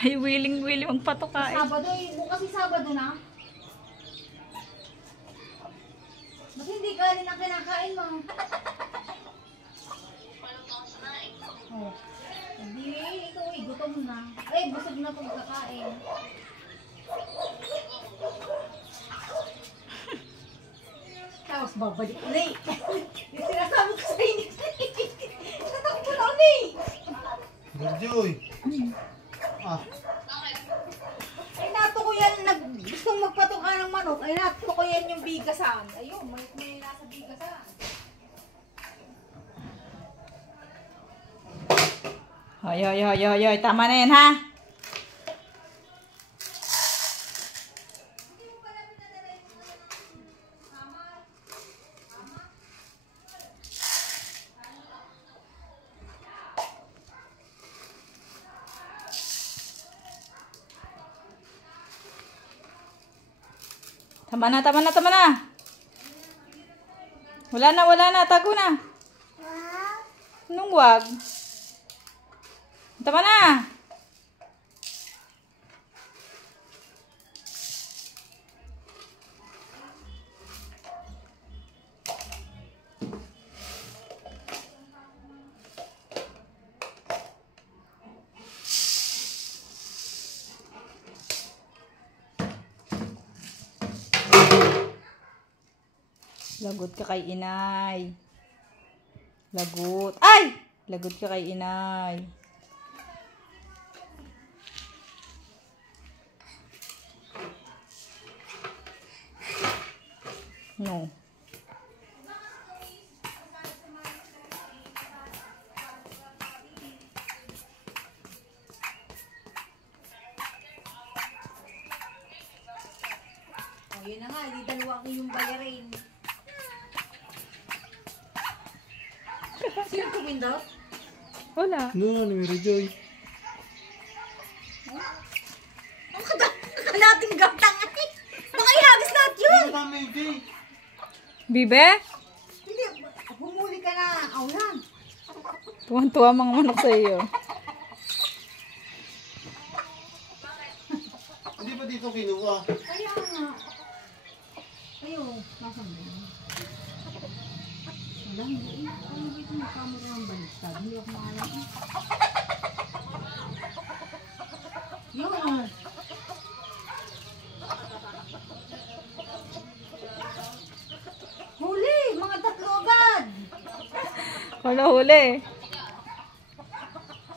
Ay, willing-willing ang patukain. Sabado eh. Bukas yung Sabado na. Ba't hindi kanin ang kinakain mo? Oh. Hindi, ikaw eh. Gutom na. Ay, busog na pagkakain. Tapos babalik ulit. Yung sinasabi ko sa inyo. Natakot ko na ulit. Joy. Ay, nato ko yan. Gustong magpatuka ng manok. Ay, nato ko yan yung bigasan. Ayun, may nasa bigasan. Hoy. Tama na yan, ha? Tama na. Wala na. Tago na. Anong wag? Tama na. Lagot ka kay inay. Lagot. Ay! Lagot ka kay inay. No. O, yun na nga. Hindi dalawang iyong bayarin. Sino kumindot? Wala. No, ni Joy. Ang kalating gaptang ay. Baka ihagis lahat yun. Ano kami, Joy? Bibe? Hindi. Humuli ka na. Aulan. Tuwan-tuwa mga manok sa iyo. Hindi ba dito kinuha? Kaya nga. Ayun. Nasaan ba yun? Wala, hindi. Ano dito may camera ng baliktad? Hindi ako maalam. Yun. Huli! Mga tatlo agad! Wala huli.